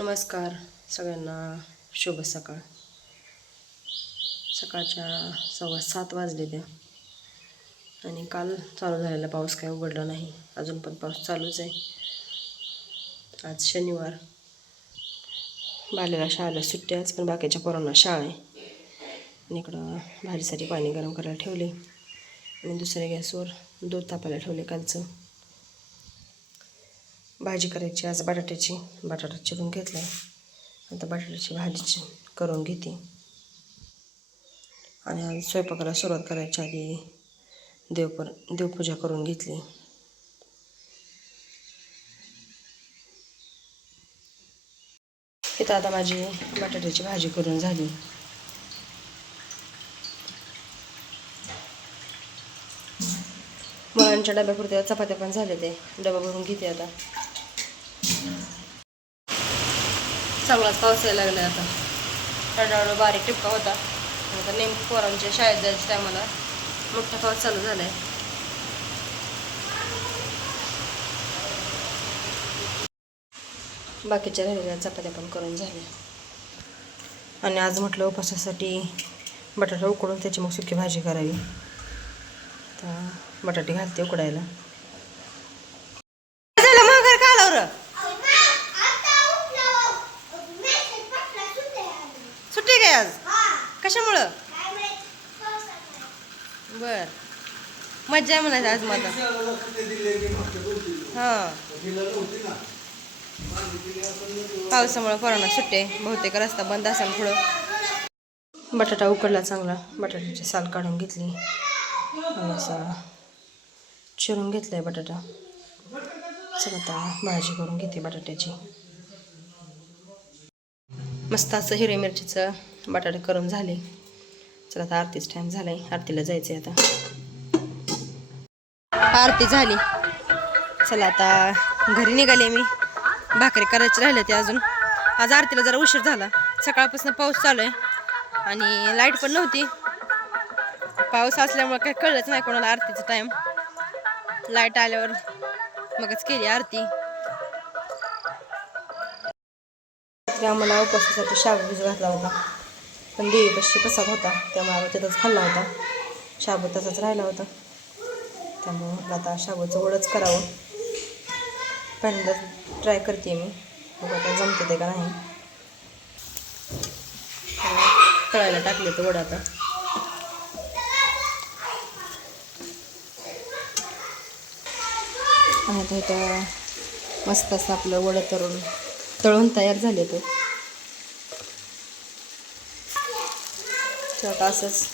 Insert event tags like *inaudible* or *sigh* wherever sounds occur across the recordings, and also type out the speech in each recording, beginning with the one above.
नमस्कार सगळ्यांना. शुभ सकाळ. सकाळच्या सव्वा सात वाजले त्या आणि काल चालू झालेला पाऊस काय उघडला नाही. अजून पण पाऊस चालूच आहे. आज शनिवार. बालेला शाळेला सुट्टी आज पण बाकीच्या पोरांना शाळा आहे. आणि इकडं भाजीसाठी पाणी गरम करायला ठेवले. आणि दुसऱ्या गॅसवर दूध तापायला ठेवले कालचं. भाजी करायची आज बटाट्याची. बटाटा चिरून घेतला आहे आता बटाट्याची भाजी करून घेते. आणि आज स्वयंपाकाला सुरुवात करायच्या आधी देवपर देवपूजा करून घेतली. इथं आता माझी बटाट्याची भाजी करून झाली. मुलांच्या डब्यापुरत्या चपात्या पण झाले ते डबा भरून घेते आता. चांगलाच पाऊस यायला लागला आता. हळूहळू बारीक टिपका होता. आता नेमकं पोरांच्या शाळेत जायच्या टायमाला मोठा पाऊस चालू झाला आहे बाकीच्या राहिलेल्या चपात्या पण करून झाल्या. आणि आज म्हटलं उपासासाठी बटाटा उकडून त्याची मग सुकी भाजी करावी. तर बटाटे घालते उकडायला झालं मग का आलं सुट्टी काय आज कशामुळं बर मज्जा आहे म्हणायचं आज माझा हां. हो. पावसामुळं कोरोना सुट्टे बहुतेक रस्ता बंद असाल पुढं. बटाटा उकडला चांगला. बटाट्याची साल काढून घेतली. असा चिरून घेतला आहे बटाटा. चला आता भाजी करून घेते बटाट्याची. मस्त असं हिरवी मिरचीचं बटाटे करून झाले. चला आता आरतीच टाईम झालाय. आरतीला जायचं आहे आता. आरती झाली. चला आता घरी निघाले मी. भाकरी करायची राहिले ते अजून. आज आरतीला जरा उशीर झाला. सकाळपासून पाऊस चालू आहे. आणि लाइट पण नव्हती. पाऊस असल्यामुळे काही कळलंच नाही कोणाला आरतीचा टाईम लाइट आल्यावर मगच केली आरती. आम्हाला उपवासासाठी शाबू भिजू घातला होता पण देवीपाशी प्रसाद होता. त्यामुळे आम्ही तिथंच खाल्ला होता. शाबू तसाच राहिला होता. त्यामुळे म्हटलं आता शाबूचं वडच करावं. पहिल्यांदा ट्राय करते मी. बघू आता जमते ते का नाही. तळायला टाकले तर वड आता. आणि आता इथं मस्त असं आपलं वडं तळून तळून तयार झाले तो. आता असंच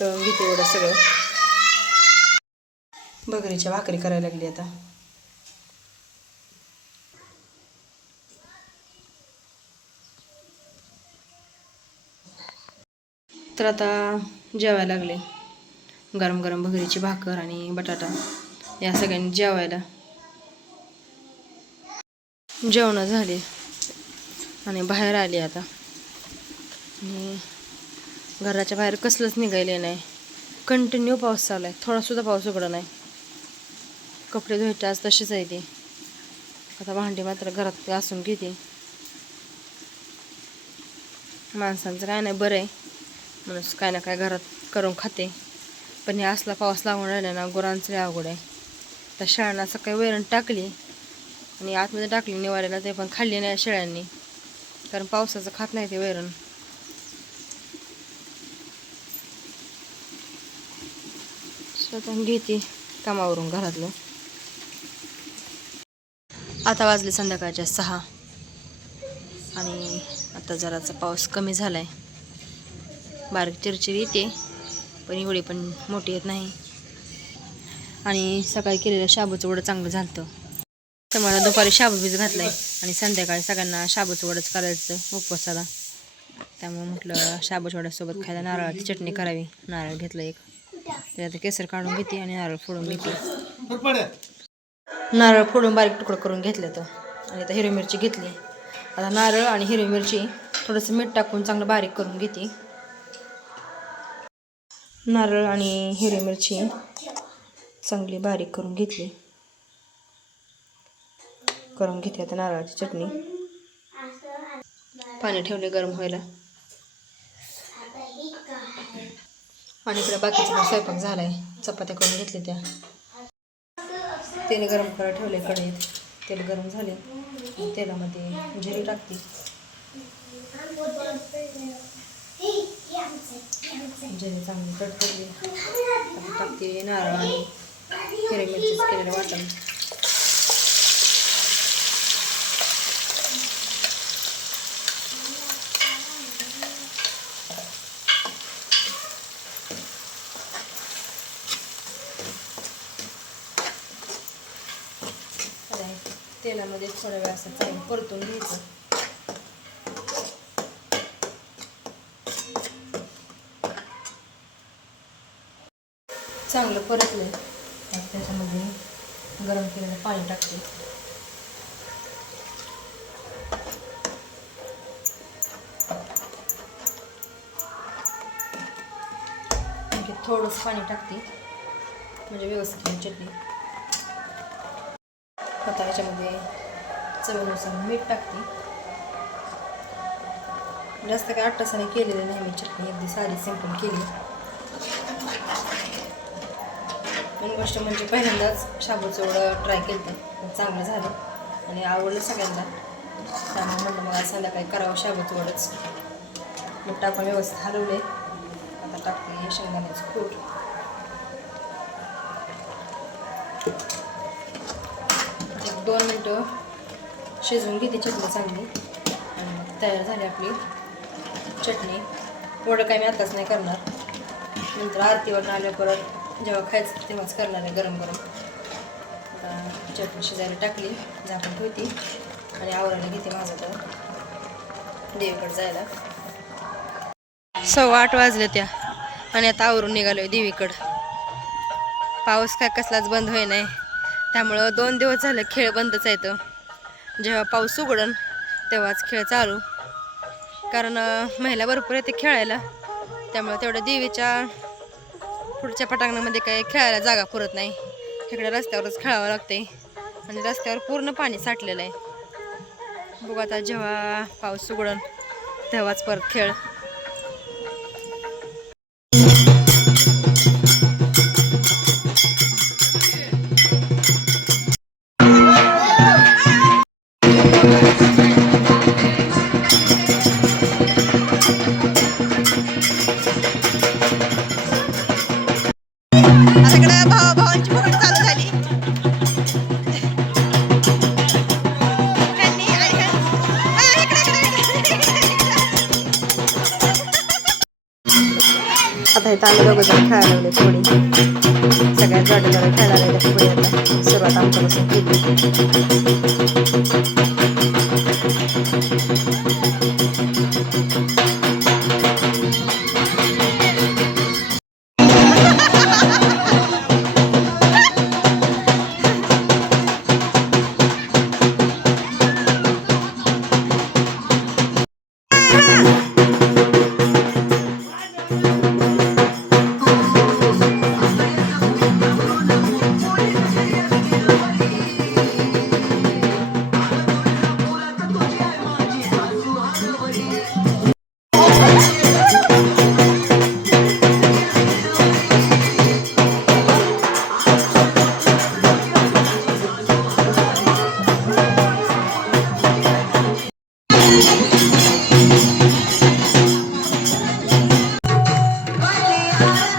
तळून घेते एवढं सगळं. भगरीच्या भाकरी करायला लागली आता. तर आता जेवायला लागले. गरम गरम भगरीची भाकर आणि बटाटा या सगळ्यांनी जेवायला. जेवणं झाली आणि बाहेर आली आता. आणि घराच्या बाहेर कसलंच निघायले नाही. कंटिन्यू पाऊस चालू आहे. थोडासुद्धा पाऊस उघडा नाही. कपडे धुवायचे आज तसेच आहे ते. आता भांडी मात्र घरात घासून घेते. माणसांचं काय नाही बरं आहे. माणूस काय ना काय घरात करून खाते. पण हे असला पाऊस लागून राहिला ना गुरांचं लय अवघड आहे. त्या शेळ्यांना सकाळी वैरण टाकली आणि आतमध्ये टाकली निवाऱ्याला ते पण खाल्ली नाही शेळ्यांनी कारण पावसाचं खात नाही ते वैरण. स्वतः घेते कामावरून घरातलं. आता वाजले संध्याकाळच्या सहा. आणि आता जराचा पाऊस कमी झाला आहे बारीक चिरचिर येते पण एवढी पण मोठी येत नाही. आणि सकाळी केलेलं शाबूचं वडं चांगलं झालं तर मला दुपारी शाबू बीज घातलं आहे आणि संध्याकाळी सगळ्यांना शाबूचं वडंच करायचं उपवासाला. त्यामुळे म्हटलं शाबूच्या वड्यासोबत खायला नारळाची चटणी करावी. नारळ घेतलं एक. त्यात केसर काढून घेते आणि नारळ फोडून घेते. नारळ फोडून बारीक तुकडं करून घेतलं तर आणि आता हिरवी मिरची घेतली. आता नारळ आणि हिरवी मिरची थोडंसं मीठ टाकून चांगलं बारीक करून घेते. नारळ आणि हिरवी मिरची चांगली बारीक करून घेतली. करून घेते आता नारळाची चटणी. पाणी ठेवले गरम व्हायला. आणि इकडे बाकीचा स्वयंपाक झाला आहे चपात्या करून घेतल्या त्या. तेल गरम करायला ठेवले कढईत. तेल गरम झाले तेलामध्ये जिरे टाकते. जिरे चांगले कट टाकते. नारळ आणि हिरवी मिरचीच केलेलं वाटण आता हे तेलामध्ये थोड्या वेळ असं चांगलं परतून घ्यायचं. चांगलं परतलं त्याच्यामध्ये गरम केलेलं पाणी टाकते. थोडंसं पाणी टाकते. म्हणजे व्यवस्थित चटणी. आता याच्यामध्ये चवीनुसार मीठ टाकते. जास्त काही आठ तासाने केलेलं नाही मी चटणी अगदी साधी सिंपल केली. पण गोष्ट म्हणजे पहिल्यांदाच शाबूचं एवढं ट्राय केलं तर चांगलं झालं. आणि आवडलं सगळ्यांना. त्यामुळे म्हणलं मला संध्याकाळी करावं शाबूचं वडच. मग टाकून व्यवस्थित हलवले आता टाकते शेंगदाण्याचं कूट. दोन मिनटं शिजवून घेते चटणी चांगली. आणि तयार झाली आपली चटणी. एवढं काही मी आताच नाही करणार. नंतर आरतीवर आल्या परत जेव्हा खायचं तेव्हाच करणार आहे गरम गरम. आता चटणी शिजायला टाकली झाकून ठेवती आणि आवरायला घेते माझं तर. देवीकडे जायला. सव्वा आठ वाजले त्या आणि आता आवरून निघालोय देवीकडं. पाऊस काय कसलाच बंद होई नाही त्यामुळं दोन दिवस झालं खेळ बंदच येतं जेव्हा पाऊस उघडन तेव्हाच खेळ चालू. कारण महिला भरपूर येते खेळायला. त्यामुळं तेवढं देवीच्या पुढच्या पटांगणामध्ये काही खेळायला जागा पुरत नाही. इकडे रस्त्यावरच खेळावं लागते आणि रस्त्यावर पूर्ण पाणी साठलेलं आहे. बघू आता जेव्हा पाऊस उघडन तेव्हाच परत खेळ. आता हे आम्ही दोघं जण खेळायला लागले पोळी सगळ्या जोडीला खेळायला लागले पोळी आता. सुरुवात आमच्यापासून केली. झाली *laughs*